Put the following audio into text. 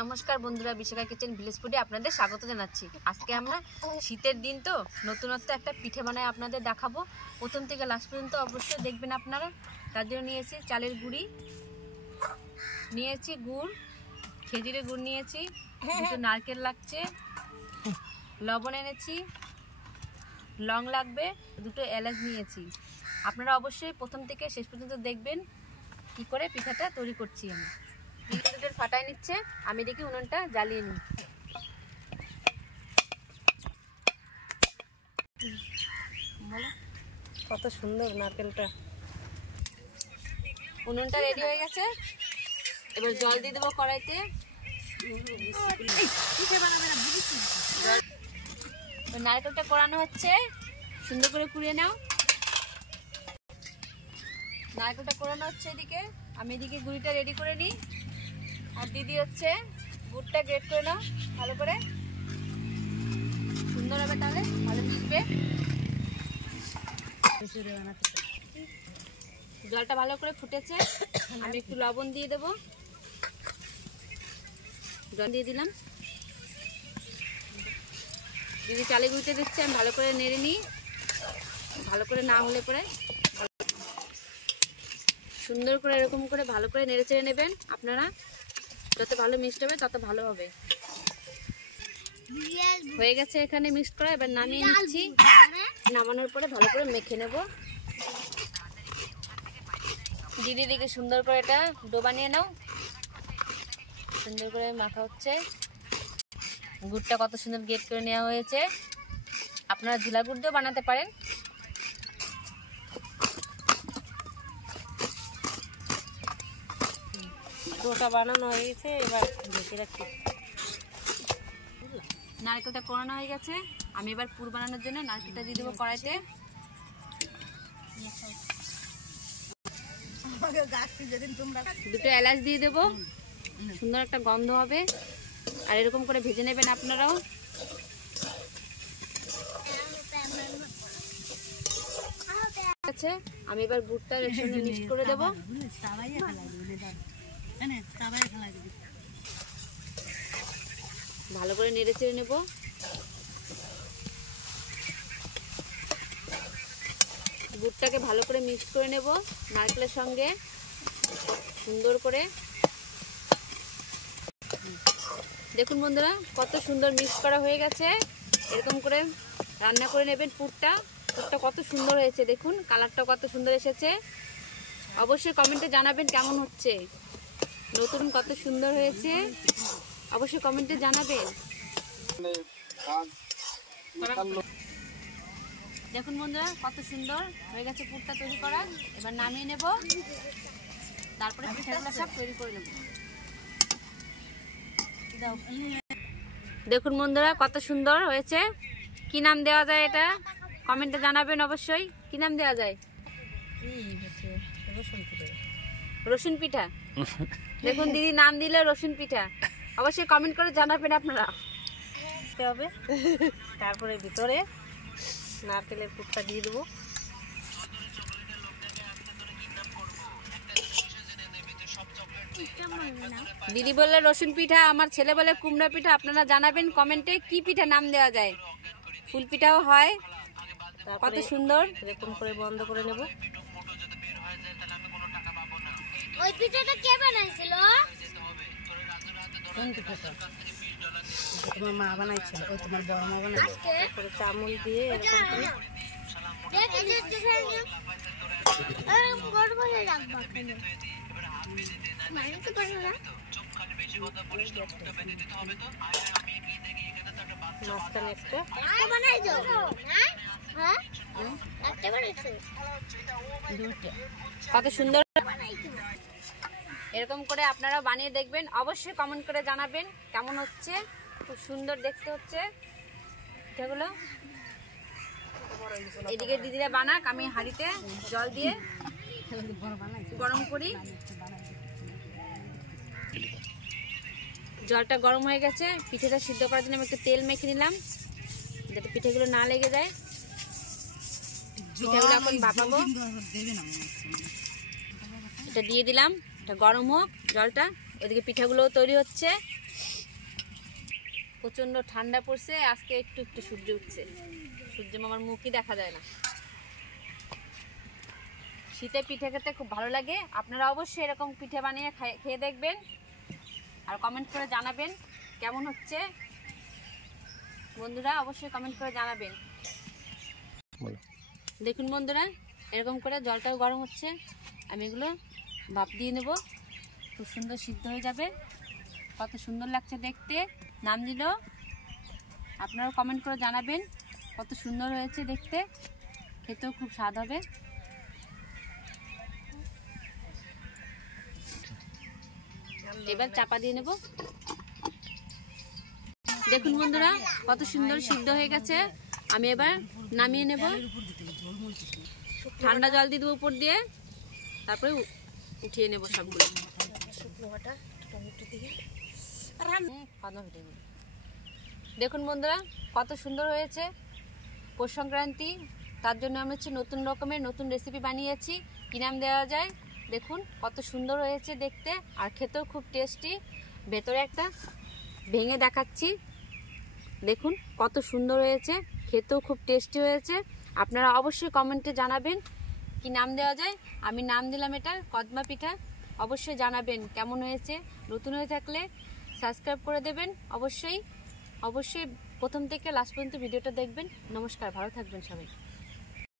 নমস্কার বন্ধুরা, Bishakha kitchen village ফুডে আপনাদের স্বাগত জানাচ্ছি। আজকে আমরা শীতের দিন তো নতুনত্ব একটা পিঠে বানায় আপনাদের দেখাবো। প্রথম থেকে লাস্ট পর্যন্ত অবশ্যই দেখবেন আপনারা। তার জন্য নিয়েছি চালের গুঁড়ি, নিয়েছি গুড়, খেজুরের গুড় নিয়েছি, দুটো নারকেল লাগছে, লবণ এনেছি, লং লাগবে, দুটো এলাচ নিয়েছি। আপনারা অবশ্যই প্রথম থেকে শেষ পর্যন্ত দেখবেন কি করে পিঠাটা তৈরি করছি। আমি দুধের ফাটাই নিচ্ছে, আমি দেখি উনুনটা জ্বালিয়ে নিই। বলো কত সুন্দর নারকেলটা। উনুনটা রেডি হয়ে গেছে, এবার জল দিয়ে দেবো কড়াইতে। নারকেলটা কোড়ানো হচ্ছে, সুন্দর করে কুড়িয়ে নাও। নারকেলটা কোড়ানো হচ্ছে এদিকে, আমি এদিকে গুঁড়িটা রেডি করে নিই। আর দিদি হচ্ছে গুড়টা গ্রেট করে নাও ভালো করে, সুন্দর হবে, তাহলে ভালো মিশবে। জলটা ভালো করে ফুটেছে, আমি একটু লবণ দিয়ে দেবো। জল দিয়ে দিলাম, দিদি চালে গুঁড়িতে দিচ্ছে, আমি ভালো করে নেড়ে নিই। ভালো করে না হলে পরে সুন্দর করে এরকম করে ভালো করে নেড়ে চেড়ে নেবেন আপনারা। যত ভালো মিক্সড হবে তত ভালো হবে। হয়ে গেছে এখানে মিক্সড করা, এবার নামিয়ে নিচ্ছি। নামানোর পরে ভালো করে মেখে নেব। দিদি দিকে সুন্দর করে এটা ডো বানিয়ে নাও। সুন্দর করে মাখা হচ্ছে। গুড়টা কত সুন্দর গেট করে নেওয়া হয়েছে। আপনারা ঝুলা গুড় দিয়েও বানাতে পারেন। ডোটা বানানো হয়ে গেছে, এবার ঢেকে রাখছি। নারকেলটা কোরানো হয়ে গেছে, আমি এবার পুর বানানোর জন্য নারকেলটা দিয়ে দেবো কড়াইতে। দুটো এলাচ দিয়ে দেবো, সুন্দর একটা গন্ধ হবে। আর এরকম করে ভেজে নেবেন আপনারাও। আছে, আমি এবার গুড়টা এর সঙ্গে মিক্স করে দেবো। ভালো করে নেড়ে চেড়ে নেব। গুড়টাকে ভালো করে মিক্স করে নেব নারকেলের সঙ্গে সুন্দর করে। দেখুন বন্ধুরা, কত সুন্দর মিক্স করা হয়ে গেছে। এরকম করে রান্না করে নেবেন পুরটা। পুরটা কত সুন্দর হয়েছে, দেখুন কালারটা কত সুন্দর এসেছে। অবশ্যই কমেন্টে জানাবেন কেমন হচ্ছে। নতুন কত সুন্দর হয়েছে, অবশ্যই কমেন্টে জানাবেন। দেখুন বন্ধুরা, কত সুন্দর হয়ে গেছে পুরটা তৈরি করা। এবার নামিয়ে নেব, তারপরে পিঠাগুলো সব তৈরি করে নেব। দেখুন বন্ধুরা, কত সুন্দর হয়েছে। কি নাম দেওয়া যায় এটা কমেন্টে জানাবেন অবশ্যই। কি নাম দেওয়া যায়? রসুন পিঠা। দেখুন দিদি নাম দিলে রসুন পিঠা। অবশ্যই কমেন্ট করে জানাবেন আপনারা। হবে তারপরে ভিতরে নারকেলের পুরটা দিয়ে দেবো। দিদি বললে রসুন পিঠা, আমার ছেলে বলে কুমড়া পিঠা। আপনারা জানাবেন কমেন্টে কি পিঠা নাম দেওয়া যায়। ফুল পিঠাও হয়, কত সুন্দর। এরকম করে বন্ধ করে নেব। ওই পিঠাটা কে বানাইছিল? কোন পিঠাটা? তোমার মা বানাইছিল। ওই তোমার বড় মা বানাইছিল। তারপরে চামচ দিয়ে এরকম করে দেখে দেখে আরে বড় বড় রাখবা কেন? মানে তো পারো না। মাঝখানে একটা বানাইছো? হ্যাঁ? একটা বানাইছো? দুইটা। কত সুন্দর। এরকম করে আপনারা বানিয়ে দেখবেন। অবশ্যই কমেন্ট করে জানাবেন কেমন হচ্ছে। খুব সুন্দর দেখতে হচ্ছে পিঠাগুলো। এদিকে দিদিরা বানাক, আমি হাঁড়িতে জল দিয়ে গরম করি। জলটা গরম হয়ে গেছে, পিঠেটা সিদ্ধ করার জন্য আমি একটু তেল মেখে নিলাম যাতে পিঠেগুলো না লেগে যায়। পিঠেগুলো এখন ভাপাবো। এটা দিয়ে দিলাম, এটা গরম হোক জলটা। ওইদিকে পিঠাগুলোও তৈরি হচ্ছে। প্রচণ্ড ঠান্ডা পড়ছে, আজকে একটু একটু সূর্য উঠছে, সূর্য মামার মুখই দেখা যায় না। শীতে পিঠে খেতে খুব ভালো লাগে। আপনারা অবশ্যই এরকম পিঠে বানিয়ে খেয়ে দেখবেন আর কমেন্ট করে জানাবেন কেমন হচ্ছে। বন্ধুরা অবশ্যই কমেন্ট করে জানাবেন। দেখুন বন্ধুরা, এরকম করে জলটাও গরম হচ্ছে, আমি এগুলো ভাপ দিয়ে নেব, খুব সুন্দর সিদ্ধ হয়ে যাবে। কত সুন্দর লাগছে দেখতে। নাম দিল, আপনারাও কমেন্ট করে জানাবেন কত সুন্দর হয়েছে দেখতে, খেতেও খুব স্বাদ হবে। এবার চাপা দিয়ে নেব। দেখুন বন্ধুরা, কত সুন্দর সিদ্ধ হয়ে গেছে। আমি এবার নামিয়ে নেব, ঠান্ডা জল দিয়ে দেবো উপর দিয়ে, তারপরে উঠিয়ে নেব সবগুলো। দেখুন বন্ধুরা, কত সুন্দর হয়েছে। পৌষ সংক্রান্তি, তার জন্য আমি নতুন রকমের নতুন রেসিপি বানিয়েছি। কি নাম দেওয়া যায় দেখুন, কত সুন্দর হয়েছে দেখতে আর খেতেও খুব টেস্টি। ভেতরে একটা ভেঙে দেখাচ্ছি, দেখুন কত সুন্দর হয়েছে, খেতেও খুব টেস্টি হয়েছে। আপনারা অবশ্যই কমেন্টে জানাবেন কি নাম দেওয়া যায়। আমি নাম দিলাম এটা কদমা পিঠা। অবশ্যই জানাবেন কেমন হয়েছে। নতুন হয়ে থাকলে সাবস্ক্রাইব করে দেবেন। অবশ্যই প্রথম থেকে লাস্ট পর্যন্ত ভিডিওটা দেখবেন। নমস্কার, ভালো থাকবেন সবাই।